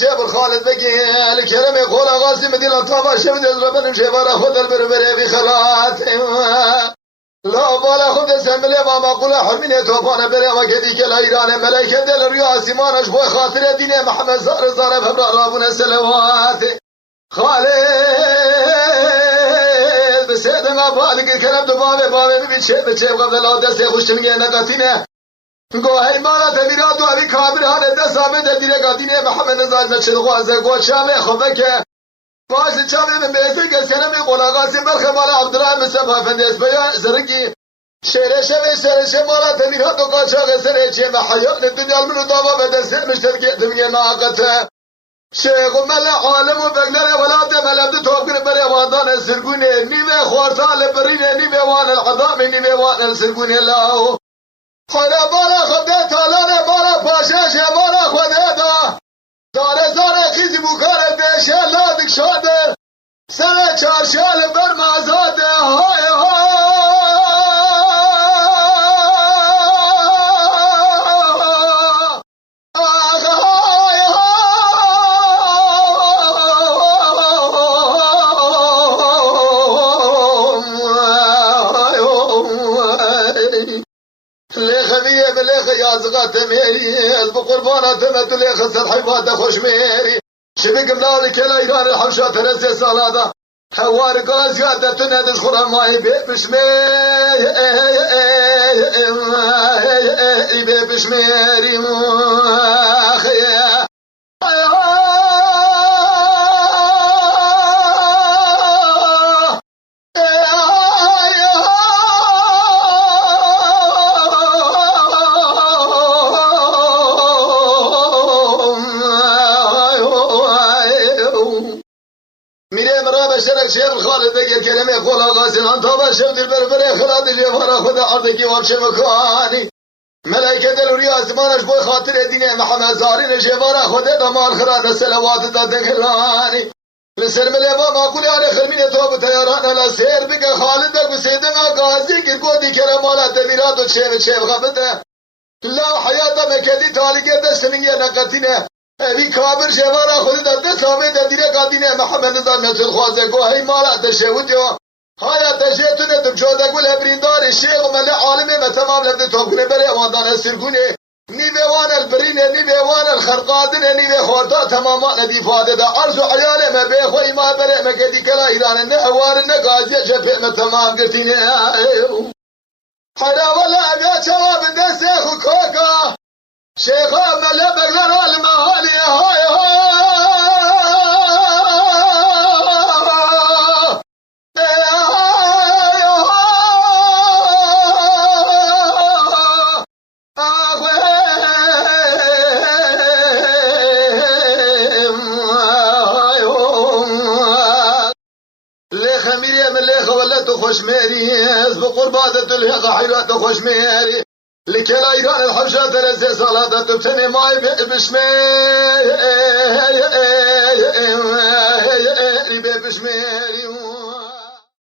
شيخ الخالد بقي الكرم يقول غازي مدينة طابا شمد ربنا شيبانا خذ البربري في خلات لا بالا خذ السملي ما قول حرمين توفانا بري وكذيك الايران ملائكة الرياء سيمانش بوي خاطر دين محمد زار فبرا رابنا السلوات خالد بسيد ما بالك الكلام بابي بيتشي قبل لا دسي خوش من نقاتينه گوهی مالا تمیرات و اوی کابر هانه دست آمده دیره قدینه محمد نزار مچه خوازه گوه شامه خوبه که باش چامه من بیزه که سنمی قلاغاسی برخه مالا عبدالله مصطفى افندی اسبیا زرگی شیرشه مالا تمیرات و قاچاق سنه چه محیان دنیا المنو داما بدسته مشترکه دمیه ناقته شیخ و ملا عالم و بگلره ولاده ملمده توقیر بری وادان سرگونه نیمه خوارتال برینه نیمه وان العظام نیمه وان السرگونه لاو خدا بارا خدا تالانه بارا پاشش بارا خدا داره زاره خیزی بکاره بیشه لادک شاده سر چارشال بر مازاده های يازغات ميري البقربانات مدلي خسر حيفات خوش ميري شبك ملالك الايران الحمشة ترسي صلاة حوار قازيات تندش خرا ماي بشميري شيخ الخالد بقي كلمة يقول غاسل أنت بشر البربري خلاد الجوهرة خذ أرضك وامشي مكاني ملائكة الورياء زمانش بوي خاطر ديني محمد زارين الجوهرة خذ دمار خراد السلوات تدخلاني لسلم اليابا ما أقول يعني خرمين توب تياران على سير بقى خالد بقى سيدنا غازي كرقودي كرمالات تميرات وشيخ غبته لا حياة مكدي تالي دستنية نقتينه ابی کابر جوارا خود دست سامه دیره قدینه محمد نظام نشد خوازه گوهی مالا تشهود یا هایا تشهدتونه تبجوده گل ابریندار شیخ و ملی عالمه ما تمام لبده توبکنه بلی وادان سرگونه نیوان البرینه نیوان الخرقادنه نیو خورتا تماما ندیفاده دا عرض و عیاله ما بیخوی ما بلی مکدی کلا ایرانه نه اواره نه گازیه جپه ما تمام گرتینه حدا ولا ابیا چواب دست خو کوکا شيخا ملا بقدر المهالي هاي لخميري من لخ ولا تخش ميري بقربات الهقة حلوة تخش ميري لكلا إيران الحبشة ترسي صلاة تبتني ماي بشميري